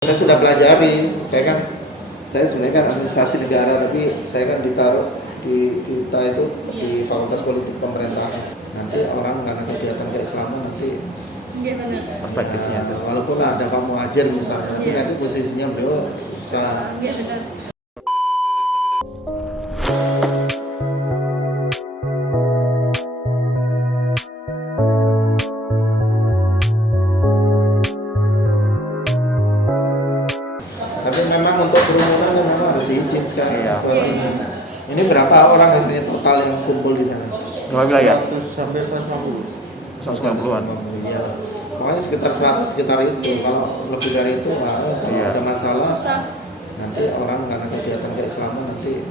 Saya sudah pelajari, saya sebenarnya kan administrasi negara, tapi saya kan ditaruh di kita itu di Fakultas Politik Pemerintahan. Nanti orang karena kegiatan keislaman nanti perspektifnya itu. walaupun ada Pak Muhajir misalnya, tapi nanti posisinya beliau susah. Tapi memang untuk kerumunan kan memang harus izin sekarang situasinya. Ini berapa orang ini total yang kumpul di sana? Berapa wilayah? Sampai 150. 190-an. Iya. Pokoknya sekitar 100 sekitar itu. Kalau lebih dari itu ada masalah. Nanti orang karena kegiatan keislaman nanti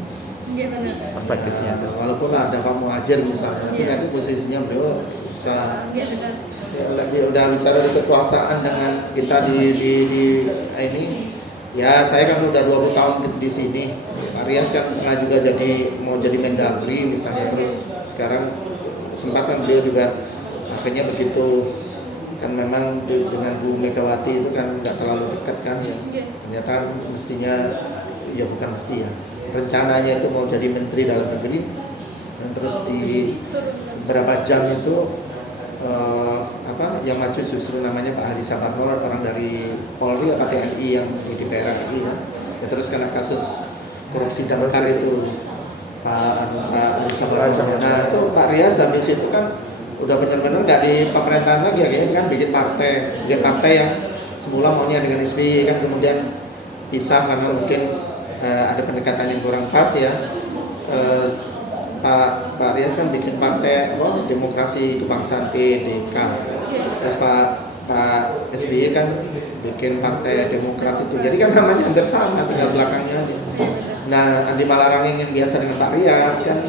Perspektifnya itu. walaupun ada Pak Muhajir misalnya, tapi nanti posisinya beliau susah. Lagi udah bicara di kekuasaan dengan kita di ini. Ya saya kan udah 20 tahun di sini. Arias kan pernah juga mau jadi Mendagri misalnya, terus sekarang sempat kan beliau juga akhirnya begitu kan memang dengan Bu Megawati itu kan nggak terlalu dekat kan ya. Ternyata mestinya ya bukan mesti ya. Rencananya itu mau jadi Menteri Dalam Negeri, dan terus di beberapa jam itu yang maju justru namanya Pak Hadi Saparno, orang dari Polri atau TNI yang di DPR RI ya. Terus karena kasus korupsi damkar itu Pak Hadi Saparno. Nah itu Pak Rias habis itu kan udah benar-benar nggak di pemerintahan lagi, akhirnya kan bikin partai yang semula maunya dengan SBY kan kemudian pisah karena mungkin ada pendekatan yang kurang pas ya. Pak Rias kan bikin partai Demokrasi Kebangsaan PDK. Terus Pak SBY kan bikin partai Demokrat itu. Jadi kan namanya hampir sama, tinggal belakangnya aja. Nah, Andi Malarangeng yang biasa dengan Pak Rias kan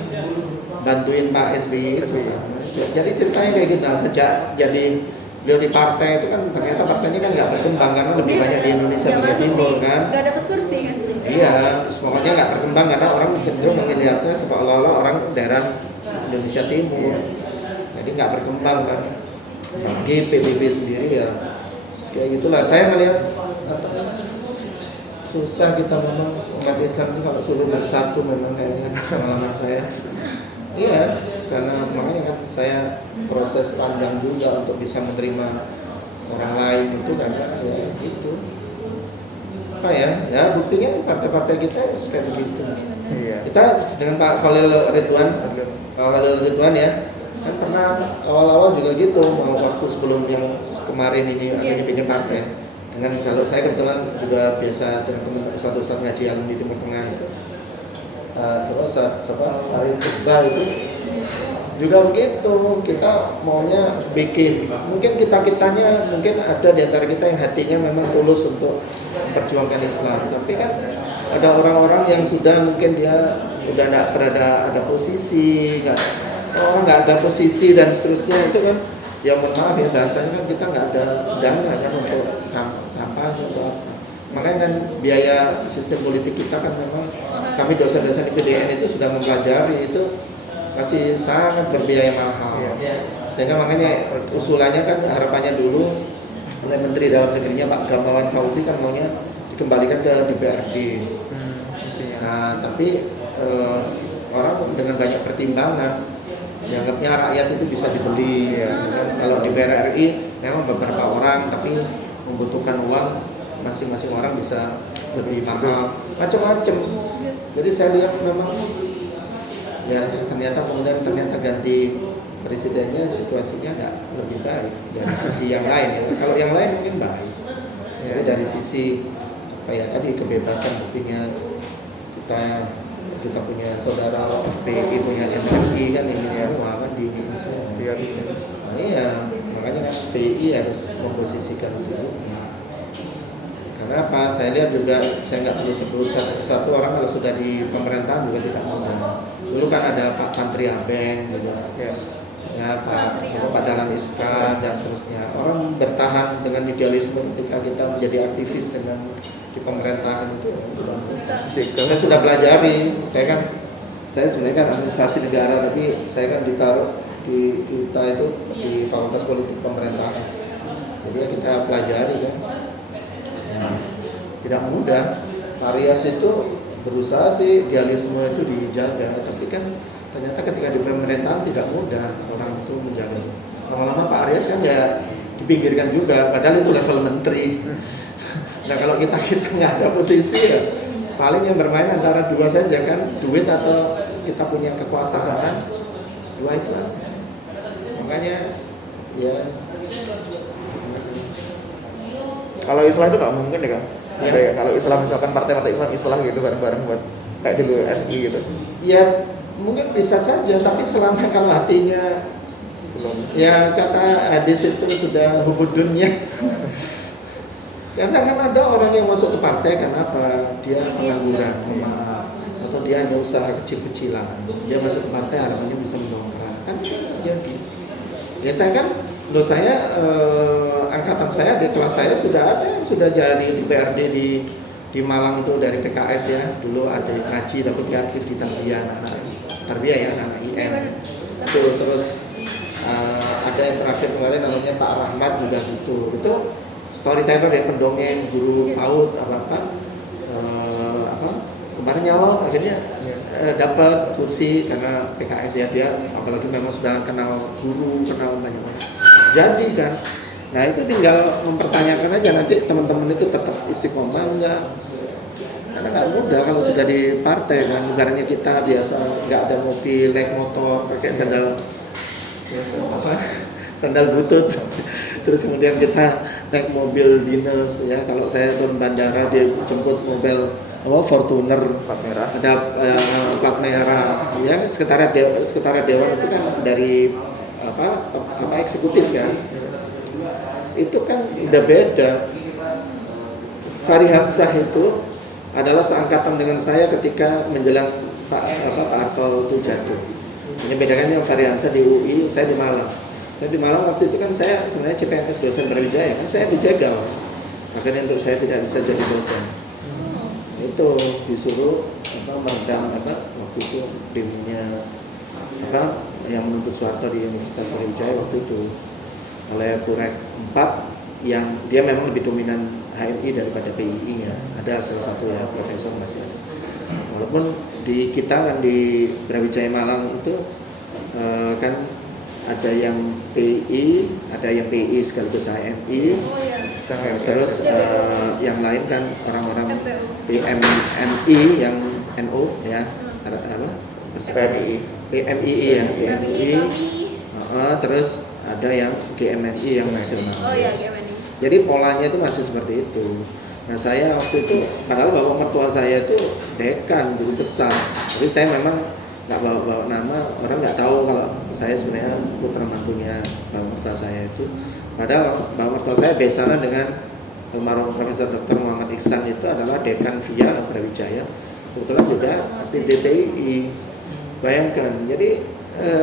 bantuin Pak SBY itu. Jadi ceritanya kayak gitu. Nah, sejak jadi beliau di partai itu kan ternyata partainya kan nggak berkembang karena lebih banyak di Indonesia bagian timur kan. Nggak dapat kursi kan? Iya, pokoknya nggak berkembang karena orang cenderung melihatnya seolah-olah orang daerah Indonesia Timur. Jadi nggak berkembang kan. Bagi PBB sendiri ya kayak gitulah. Saya melihat susah kita memang umat Islam ini kalau suruh bersatu memang kayaknya pengalaman saya. Iya, karena makanya kan saya proses panjang juga untuk bisa menerima orang lain itu karena ya gitu. Apa ya buktinya partai-partai kita kayak begitu. Iya. Kita dengan Pak Khalil Ridwan ya, kan pernah awal-awal juga gitu, waktu sebelum yang kemarin ini akhirnya bikin partai. Dengan kalau saya kebetulan juga biasa dengan teman ustadz ngaji yang di Timur Tengah itu. Hari Iqbal itu juga begitu, kita maunya bikin, mungkin kitanya mungkin ada di antara kita yang hatinya memang tulus untuk memperjuangkan Islam, tapi kan ada orang-orang yang sudah mungkin dia udah nggak berada ada posisi, nggak ada posisi dan seterusnya itu kan ya mohon maaf ya bahasanya kan kita nggak ada dana kan untuk kampanye atau apa. Makanya kan biaya sistem politik kita kan memang kami dosen-dosen di PDN itu sudah mempelajari itu masih sangat berbiaya mahal. Sehingga makanya usulannya kan harapannya dulu oleh Menteri Dalam Negerinya Pak Gamawan Fauzi kan maunya dikembalikan ke DPRD. Nah tapi orang dengan banyak pertimbangan dianggapnya rakyat itu bisa dibeli. Kalau di DPR RI memang beberapa orang tapi membutuhkan uang, masing-masing orang bisa lebih mahal, macam-macam. Jadi saya lihat memang ya ternyata ganti presidennya situasinya nggak lebih baik dari sisi yang lain ya. Kalau yang lain mungkin baik ya, dari sisi kayak tadi kebebasan buktinya kita punya saudara FPI, punya MNI kan ini semua kan di ini semua. Nah, iya makanya PI harus memposisikan itu. Karena apa? Saya lihat juga, saya nggak perlu sebut satu persatu orang kalau sudah di pemerintahan juga tidak mudah. Dulu kan ada Pak Tantri Abeng juga, ya Pak Dahlan Iskan dan seterusnya. Orang bertahan dengan idealisme ketika kita menjadi aktivis di pemerintahan itu susah. Saya sudah pelajari, saya sebenarnya kan administrasi negara, tapi saya kan ditaruh di kita itu di Fakultas Politik Pemerintahan. Jadi ya kita pelajari kan. tidak mudah. Pak Rias itu berusaha sih idealisme itu dijaga, tapi kan ternyata ketika di pemerintahan tidak mudah orang itu menjaga. Lama-lama Pak Rias kan ya dipinggirkan juga, padahal itu level menteri. Nah kalau kita nggak ada posisi ya paling yang bermain antara dua saja kan, duit atau kita punya kekuasaan, dua itu. Makanya ya. Kalau Islam itu nggak mungkin deh kan? Ya. Kayak kalau Islam misalkan partai-partai Islam gitu bareng-bareng buat kayak dulu SI gitu. Ya mungkin bisa saja, tapi selama kalau hatinya Belum. ya kata hadis itu sudah hubudunnya. Karena kan ada orang yang masuk ke partai karena apa? Dia pengangguran, atau dia hanya usaha kecil-kecilan. Dia masuk ke partai harapannya bisa mendongkrak. Kan itu terjadi. Ya saya kan, angkatan saya di kelas saya sudah ada yang sudah jadi di PRD di Malang itu dari PKS ya. Dulu ada ngaji tapi dia aktif di Tarbiyah, anak IM. Terus ada yang terakhir kemarin namanya Pak Rahmat juga gitu. Itu storyteller ya, pendongeng, guru PAUD kemarin nyalon akhirnya dapat kursi karena PKS ya, dia apalagi memang sudah kenal guru, kenal banyak orang. Jadi kan, nah itu tinggal mempertanyakan aja nanti teman-teman itu tetap istiqomah enggak, karena nggak mudah kalau sudah di partai kan. Negaranya kita biasa nggak ada mobil, naik motor, pakai sandal sandal butut. Terus kemudian kita naik mobil dinas ya, kalau saya turun bandara dia jemput mobil Fortuner Plat merah. ada plat merah ya. Sekretariat dewan itu kan dari eksekutif kan, itu kan udah beda. Fahri Hamzah itu adalah seangkatan dengan saya ketika menjelang Pak Harto itu jatuh. Ini bedakannya Fahri Hamzah di UI, saya di Malang. Saya di Malang waktu itu kan saya sebenarnya CPNS dosen Brawijaya kan, saya dijegal. Makanya untuk saya tidak bisa jadi dosen. Itu disuruh meredam waktu itu demonya yang menuntut Soeharto di Universitas Brawijaya waktu itu oleh Purek 4 yang dia memang lebih dominan HMI daripada PII-nya. Ada salah satu ya profesor masih ada. Walaupun di kita kan di Brawijaya Malang itu kan ada yang PI, ada yang PI sekaligus HMI, terus yang lain kan orang-orang PMI yang NU ya, ada PMI ya, PMI, terus ada yang GMNI yang nasional. Jadi polanya itu masih seperti itu. Nah saya waktu itu, padahal bapak mertua saya itu dekan, guru besar, tapi saya memang nggak bawa nama, orang nggak tahu kalau saya sebenarnya putra mantunya bapak mertua saya itu. Padahal bapak mertua saya besaran dengan almarhum Profesor Dr. Muhammad Iksan itu adalah dekan via Brawijaya, kebetulan juga aktif DPI. Bayangkan, jadi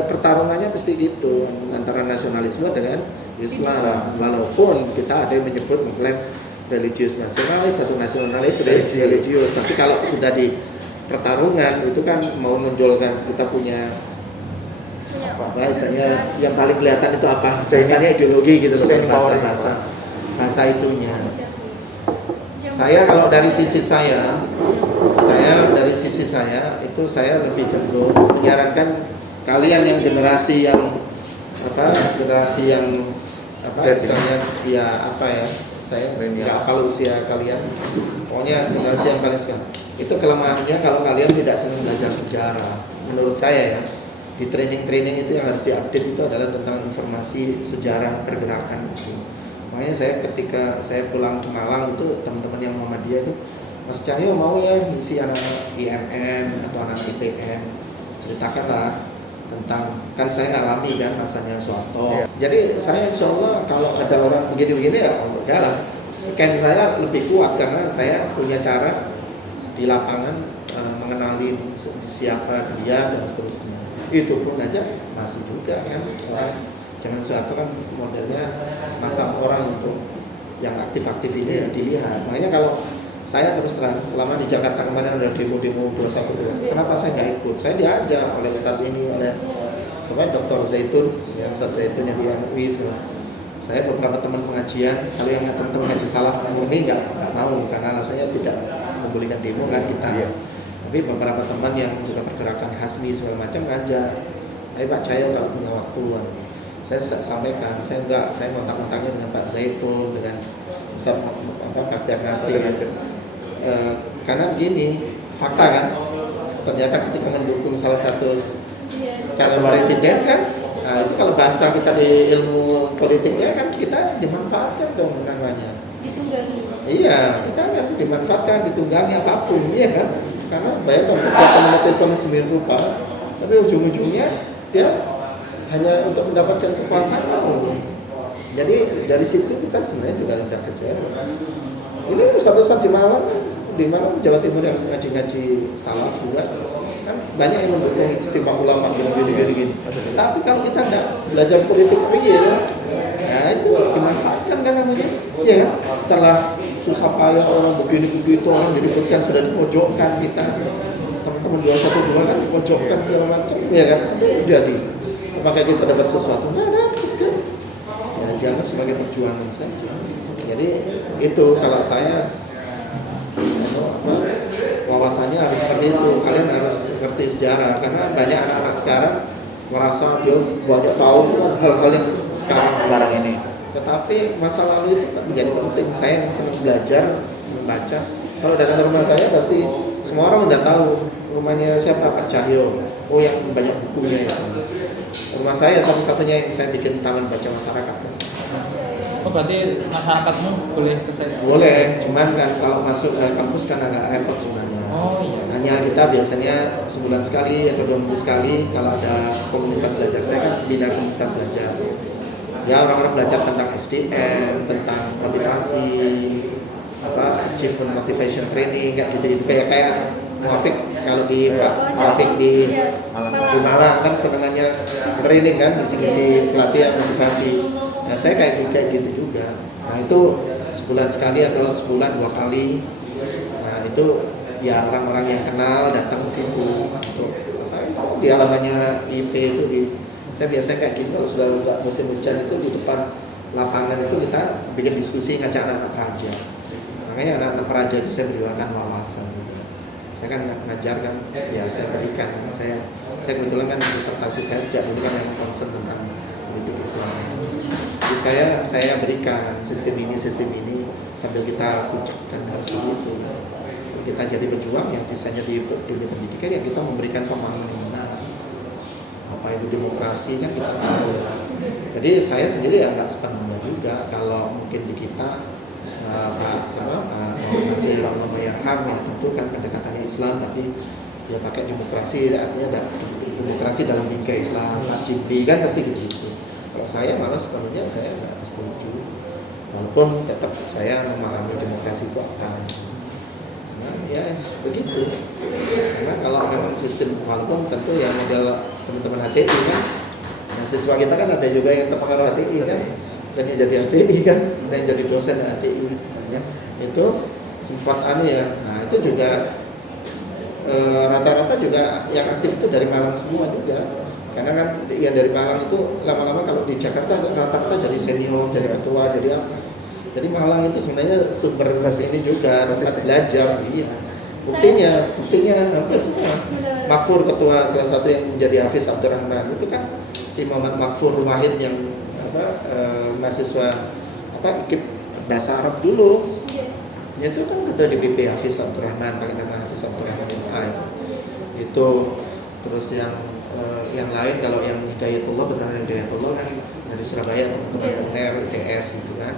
pertarungannya pasti gitu antara nasionalisme dengan Islam. Walaupun kita ada yang menyebut mengklaim religius nasionalis, satu nasionalis religius, tapi kalau sudah di pertarungan itu kan mau menonjolkan kita punya apa istilahnya yang paling kelihatan itu apa, biasanya ideologi gitu loh, bahasa itunya. Saya kalau dari sisi saya itu saya lebih cenderung menyarankan kalian yang generasi yang istilahnya ya saya nggak hafal usia kalian, pokoknya generasi yang paling sekarang itu kelemahannya kalau kalian tidak senang belajar sejarah. Menurut saya ya, di training itu yang harus diupdate itu adalah tentang informasi sejarah pergerakan itu. Makanya saya ketika saya pulang ke Malang itu teman-teman yang Muhammadiyah itu, Mas Cahyo mau ya ngisi anak IMM atau anak IPM, ceritakanlah tentang, kan saya ngalami kan masanya Soeharto. Jadi saya insya Allah kalau ada orang begini-begini ya udahlah, scan saya lebih kuat karena saya punya cara di lapangan mengenalin siapa dia dan seterusnya. Itu pun aja masih juga kan orang. Jangan Soeharto kan modelnya masang orang untuk yang aktif-aktif ini dilihat. Makanya kalau saya terus terang selama di Jakarta kemarin ada demo-demo 212, kenapa saya nggak ikut? Saya diajak oleh Ustadz ini, oleh sebenarnya Dr. Zaitun, yang Ustadz Zaitun yang di MUI. Saya beberapa teman pengajian, kalau yang teman-teman ngaji salaf murni nggak mau karena alasannya tidak membolehkan demo kan kita. Iya. Tapi beberapa teman yang juga pergerakan Hasmi segala macam ngajak, ayo Pak Cahyo kalau punya waktu. Saya sampaikan, saya kontak-kontaknya dengan Pak Zaitun, dengan Ustaz Baktiar Nasir. Karena begini, fakta kan, ternyata ketika mendukung salah satu calon presiden kan, nah itu kalau bahasa kita di ilmu politiknya kan kita dimanfaatkan dong namanya. Ditunggangi. Iya, kita kan dimanfaatkan, ditunggangi apapun, iya kan? Karena bayangkan kekuatan umat Islam sendiri rupa, tapi ujung-ujungnya dia hanya untuk mendapatkan kekuasaan. Jadi dari situ kita sebenarnya juga tidak kecewa. Ini ustaz-ustaz di Malang Jawa Timur yang ngaji-ngaji salaf juga kan banyak yang mendukung istimewa ulama gini. Tapi kalau kita tidak belajar politik real, ya itu dimanfaatkan kan namanya. Iya kan? Setelah susah payah orang begini-begitu orang diributkan sudah dipojokkan kita. Teman-teman 212 kan dipojokkan segala macam, ya kan? Jadi apakah kita dapat sesuatu? Nggak dapat kan? Ya jangan sebagai perjuangan saja. Jadi itu kalau saya wawasannya harus seperti itu. Kalian harus ngerti sejarah karena banyak anak-anak sekarang merasa dia banyak tahu hal-hal yang sekarang ini. Tetapi masa lalu itu menjadi penting. Saya yang senang belajar, senang baca. Kalau datang ke rumah saya pasti semua orang udah tahu rumahnya siapa, Pak Cahyo. Oh yang banyak bukunya ya. Rumah saya satu-satunya yang saya bikin taman baca masyarakat. Oh berarti masyarakatmu boleh ke sana? Boleh, cuman kan kalau masuk kampus kan agak repot sebenarnya. Oh iya. Hanya kita biasanya sebulan sekali atau 2 minggu sekali kalau ada komunitas belajar. Saya kan bina komunitas belajar. Ya orang-orang belajar tentang SDM, tentang motivasi, achievement motivation training kayak gitu. Kayak Muafik kalau di Pak Muafik di Malang kan senangannya training kan, isi pelatihan motivasi. Nah saya kayak gitu juga. Nah itu sebulan sekali atau sebulan 2 kali. Nah itu ya orang-orang yang kenal datang ke situ untuk di halamannya IP itu saya biasanya kayak gitu kalau sudah nggak musim hujan itu di depan lapangan itu kita bikin diskusi ngajak anak-anak praja. Makanya anak-anak praja itu saya berikan wawasan. Saya kan ngajar kan, ya saya berikan. Saya kebetulan kan disertasi saya sejak dulu kan yang concern tentang politik Islam. Jadi saya berikan sistem ini sambil kita puncakkan harus begitu. Kita jadi pejuang yang bisanya di dunia pendidikan yang kita memberikan pemahaman yang benar. Apa itu demokrasi kan kita tahu. Jadi saya sendiri ya nggak sepenuhnya juga kalau mungkin di kita Pak masih Muhammad Yarham ya tentu kan pendekatannya Islam tapi ya pakai demokrasi artinya ada demokrasi dalam bingkai Islam. Pak Cimbi kan pasti begitu. Kalau saya malah sepenuhnya saya nggak setuju. Walaupun tetap saya memahami demokrasi itu apa. Nah, ya begitu. Karena kalau memang sistem walaupun tentu ya model teman-teman HTI kan, nah siswa kita kan ada juga yang terpengaruh HTI kan, bukannya jadi HTI kan, ada yang jadi dosen HTI, ya. Itu sempat ya. Nah itu juga rata-rata juga yang aktif itu dari Malang semua juga. Karena kan yang dari Malang itu lama-lama kalau di Jakarta rata-rata jadi senior, jadi ketua, jadi apa. Jadi Malang itu sebenarnya sumber ini juga tempat belajar, iya. Buktinya hampir semua. Makfur ketua salah satu yang menjadi Hafiz Abdurrahman itu kan si Muhammad Makfur Wahid yang mahasiswa IKIP bahasa Arab dulu. Itu kan udah di BP Hafiz Abdurrahman pakai nama Hafiz Abdurrahman itu terus yang lain kalau yang Hidayatullah pesantren Hidayatullah kan dari Surabaya teman-teman UNER, ITS gitu kan.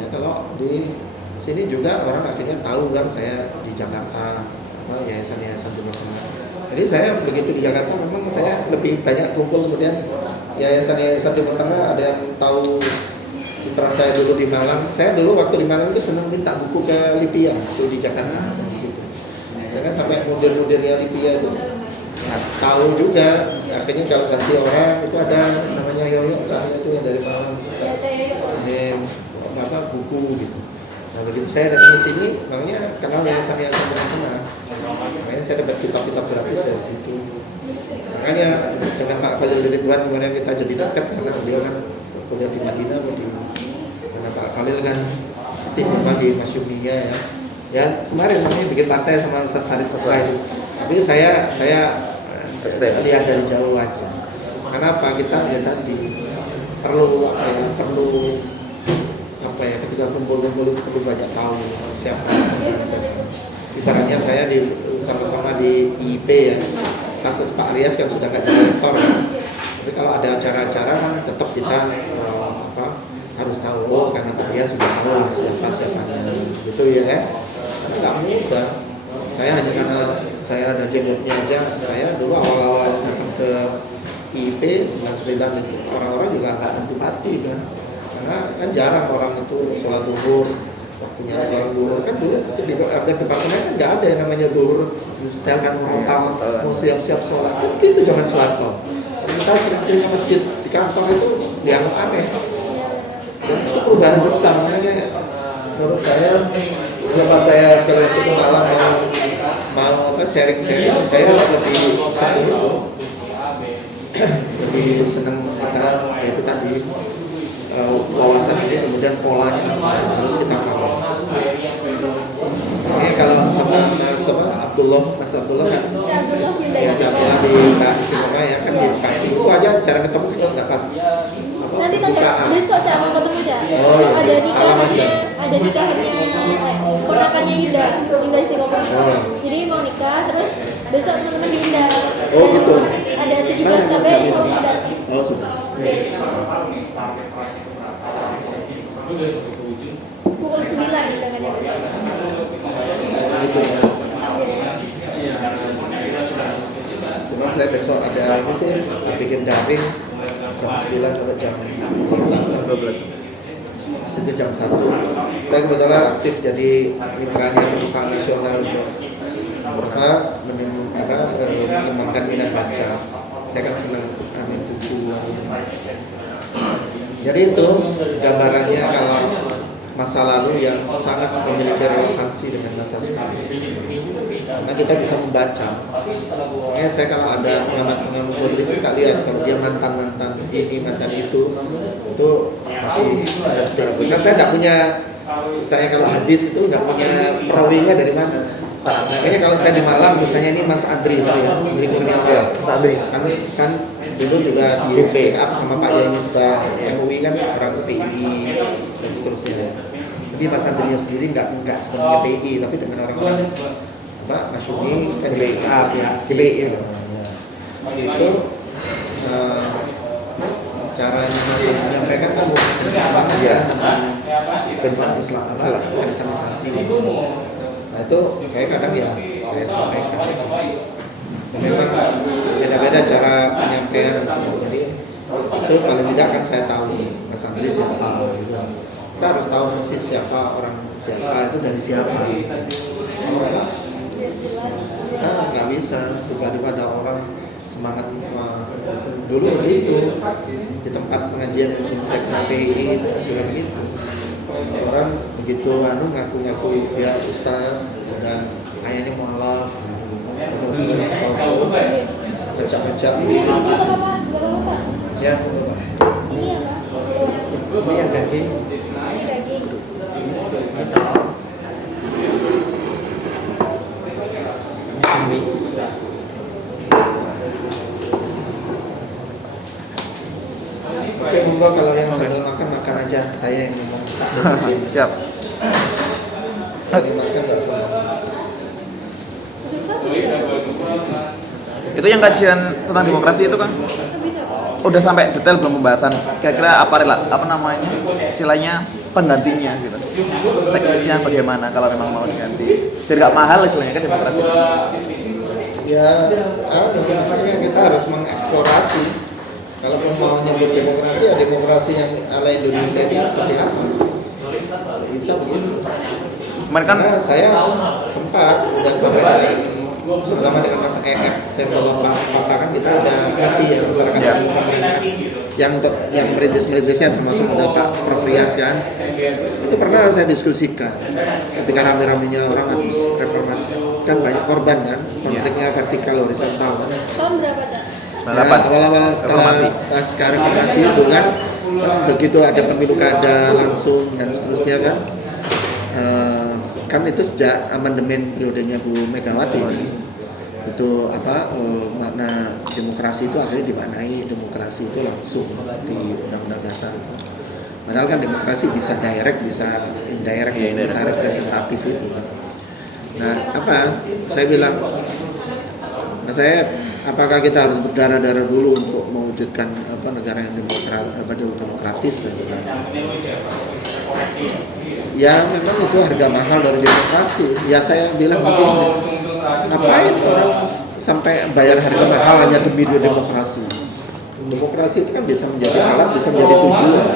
Ya kalau di sini juga orang akhirnya tahu kan saya di Jakarta yayasan-yayasan Timur Tengah. Jadi saya begitu di Jakarta memang saya lebih banyak kumpul kemudian yayasan-yayasan Timur Tengah ada yang tahu citra saya dulu di Malang. Saya dulu waktu di Malang itu senang minta buku ke Lipia, di Jakarta di situ. Saya kan sampai model-modelnya Lipia itu tahu juga. Akhirnya kalau ganti orang itu ada namanya Yoyo saya itu yang dari Malang buku gitu. Nah begitu saya datang ke sini, makanya kenal yayasan-yayasan Tengah. Makanya saya dapat kitab-kitab gratis dari situ. Makanya dengan Pak Khalil Ridwan kemarin kita jadi dekat karena beliau kan kuliah di Madinah, karena Pak Khalil kan aktif memang di Masyumiya ya. Ya kemarin namanya bikin partai sama Ustadz Farid Fatwa itu. Tapi saya lihat dari jauh aja. Kenapa kita ya tadi perlu apa ya ketika kumpul-kumpul itu perlu banyak tahu siapa. Ibaratnya saya sama-sama di IP ya. Kasus Pak Rias kan sudah nggak jadi rektor. Tapi kalau ada acara-acara kan tetap kita harus tahu karena Pak Rias sudah tahu lah siapa gitu ya. Nggak mudah. Saya hanya karena saya ada jenggotnya aja. Saya dulu awal-awal datang ke IP 99 itu orang-orang juga nggak antipati kan. Karena kan jarang orang itu sholat zuhur waktunya orang zuhur kan dulu di departemen kan nggak ada yang namanya zuhur disetelkan mau siap-siap sholat kan gitu zaman Soeharto. Kita sering-sering ke masjid di kantor itu dianggap aneh. Dan itu perubahan besar makanya menurut saya kenapa saya sekali waktu itu malah mau sharing-sharing saya lebih senang itu lebih senang kita yaitu tadi wawasan ini kemudian polanya harus kita paham. Oke, kalau sama Mas Abdullah kan ya jamnya di Mbak Istimewa ya kan dikasih itu aja cara ketemu kita nggak pas. Nanti besok Cak mau ketemu Cak. Oh, iya. Ada nikahnya ponakannya Yuda Istiqomah. Oh. Jadi mau nikah terus besok teman-teman diundang. Oh gitu. Ada 17 KBRI mau datang. Oh sudah. Pukul 9 undangannya besok. Cuma saya besok ada ini sih bikin daring jam 9 sampai jam 12. Itu jam 1. Saya kebetulan aktif jadi mitranya perusahaan nasional untuk mengembangkan minat baca. Saya kan senang ambil buku. Jadi itu gambarannya kalau masa lalu yang sangat memiliki relevansi dengan masa sekarang. Karena kita bisa membaca. Makanya saya kalau ada pengamat-pengamat politik tak lihat kalau dia mantan ini mantan itu masih ada secara karena saya tidak punya saya kalau hadis itu nggak punya perawinya dari mana. Makanya kalau saya di Malang misalnya ini Mas Andri tadi ya, Andri Kurniawan, Andri kan dulu juga di backup sama Pak Yai Misbah MUI kan orang PI dan seterusnya. Tapi Mas Andrinya sendiri nggak sepenuhnya PI tapi dengan orang-orang Mas Uni kan di backup ya, di PI ya. Itu caranya menyampaikan kan bercabang aja tentang Islam, Kristenisasi. Nah itu saya kadang ya saya sampaikan. Memang beda-beda cara penyampaian itu. Jadi itu paling tidak kan saya tahu Mas Andri siapa gitu. Kita harus tahu persis siapa itu dari siapa. Kalau enggak, kita nggak bisa tiba-tiba ada orang semangat dulu begitu di tempat pengajian yang sebelum saya ke PI juga begitu. Orang begitu ngaku-ngaku dia ustaz dan ayahnya mualaf baca-baca ya ini yang daging Oke, monggo kalau yang sambil makan aja, saya yang ngomong. Siap. Tadi makan nggak salah. Itu yang kajian tentang demokrasi itu kan udah sampai detail belum pembahasan. Kira-kira apa namanya istilahnya penggantinya gitu. Teknisnya bagaimana kalau memang mau diganti. Biar nggak mahal istilahnya kan demokrasi. Ya, makanya kita harus mengeksplorasi. Kalau mau nyebut demokrasi, ya demokrasi yang ala Indonesia itu seperti apa? Bisa begitu. Kemarin kan karena saya sempat udah sampai dengan terutama dengan Mas EF, saya follow Pak Fakta kan kita udah ngerti ya masyarakat yang merintisnya termasuk ada Pak Prof Rias kan. Itu pernah saya diskusikan ketika rame-ramenya orang habis reformasi kan banyak korban kan, konfliknya vertikal horizontal kan. Tahun berapa Cak? Nah, awal-awal setelah pasca reformasi itu kan begitu ada pemilu kada langsung dan seterusnya kan kan itu sejak amandemen periodenya Bu Megawati itu makna demokrasi itu akhirnya dimaknai demokrasi itu langsung di Undang-Undang Dasar. Padahal kan demokrasi bisa direct, bisa indirect, bisa representatif itu. Nah, saya bilang, Mas saya, apakah kita harus berdarah-darah dulu untuk mewujudkan negara yang demokratis? Ya memang itu harga mahal dari demokrasi. Ya saya bilang mungkin ngapain orang sampai bayar harga mahal hanya demi demokrasi? Demokrasi itu kan bisa menjadi alat, bisa menjadi tujuan,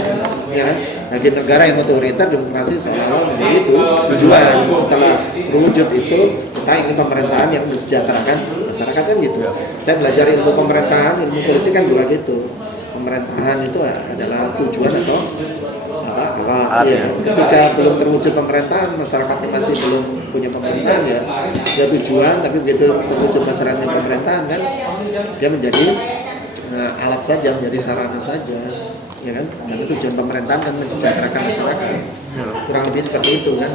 ya kan? Nah, di negara yang otoriter, demokrasi seolah-olah menjadi itu tujuan. Setelah terwujud itu, kita ingin pemerintahan yang mensejahterakan masyarakat kan gitu. Saya belajar ilmu pemerintahan, ilmu politik kan juga gitu. Pemerintahan itu adalah tujuan atau alat. Ya. Ketika belum terwujud pemerintahan, masyarakatnya masih belum punya pemerintahan ya tujuan. Tapi begitu terwujud masyarakatnya pemerintahan kan, dia menjadi alat saja, menjadi sarana saja, ya kan? Karena tujuan pemerintahan kan mensejahterakan masyarakat, kurang lebih seperti itu kan?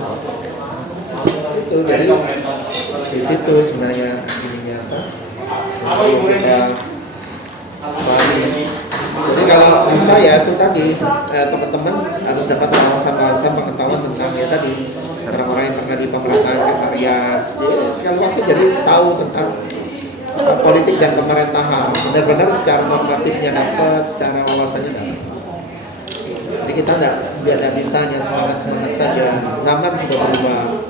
Itu jadi di situ sebenarnya ininya perlu kita pahami. Jadi kalau bisa ya itu tadi teman-teman harus dapat bahasa pengetahuan tentang ya tadi orang-orang yang pernah di pemerintahan kayak Pak Rias, sekali waktu jadi tahu tentang politik dan pemerintahan, benar-benar secara normatifnya dapat, secara wawasannya dapat. Jadi kita tidak bisa hanya semangat saja. Zaman sudah berubah,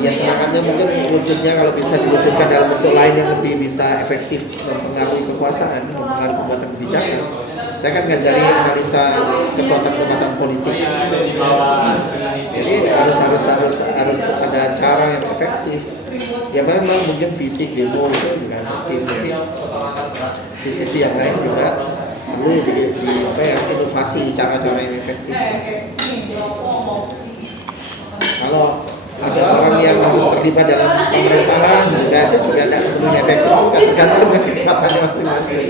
ya semangatnya mungkin wujudnya kalau bisa diwujudkan dalam bentuk lain yang lebih bisa efektif mempengaruhi kekuasaan, mempengaruhi kekuatan kebijakan. Saya kan ngajari analisa kekuatan politik. Jadi harus ada cara yang efektif. Ya memang mungkin fisik demo itu juga efektif ya. Di sisi yang lain juga perlu inovasi cara-cara yang efektif. Kalau ada orang yang harus terlibat dalam pemerintahan juga itu juga tidak sepenuhnya efektif, juga tergantung dengan kekuatannya masing-masing.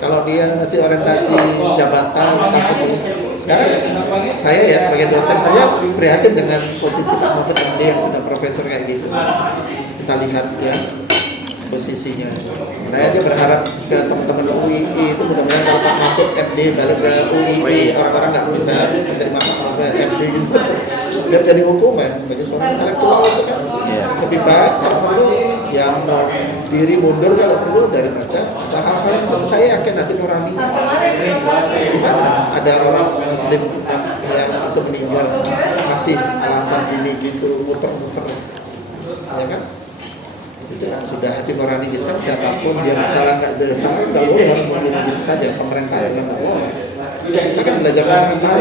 Kalau dia masih orientasi jabatan, takut. Sekarang saya ya sebagai dosen saja prihatin dengan posisi Pak Mahfud MD yang sudah profesor kayak gitu. Kita lihat ya posisinya. Saya aja berharap ke teman-teman UII itu mudah-mudahan kalau Pak Mahfud MD balik ke UII, orang-orang nggak bisa menerima Pak Mahfud MD gitu. Biar jadi hukuman bagi seorang intelektual itu kan lebih baik kalau perlu ya mau diri mundur kalau perlu daripada hal-hal yang saya yakin nanti nurani gimana ada orang muslim yang itu meninggal masih alasan ini gitu muter-muter ya kan itu kan sudah hati nurani kita siapapun dia salah nggak boleh membunuh gitu saja pemerintah juga nggak boleh kita kan belajar pemerintahan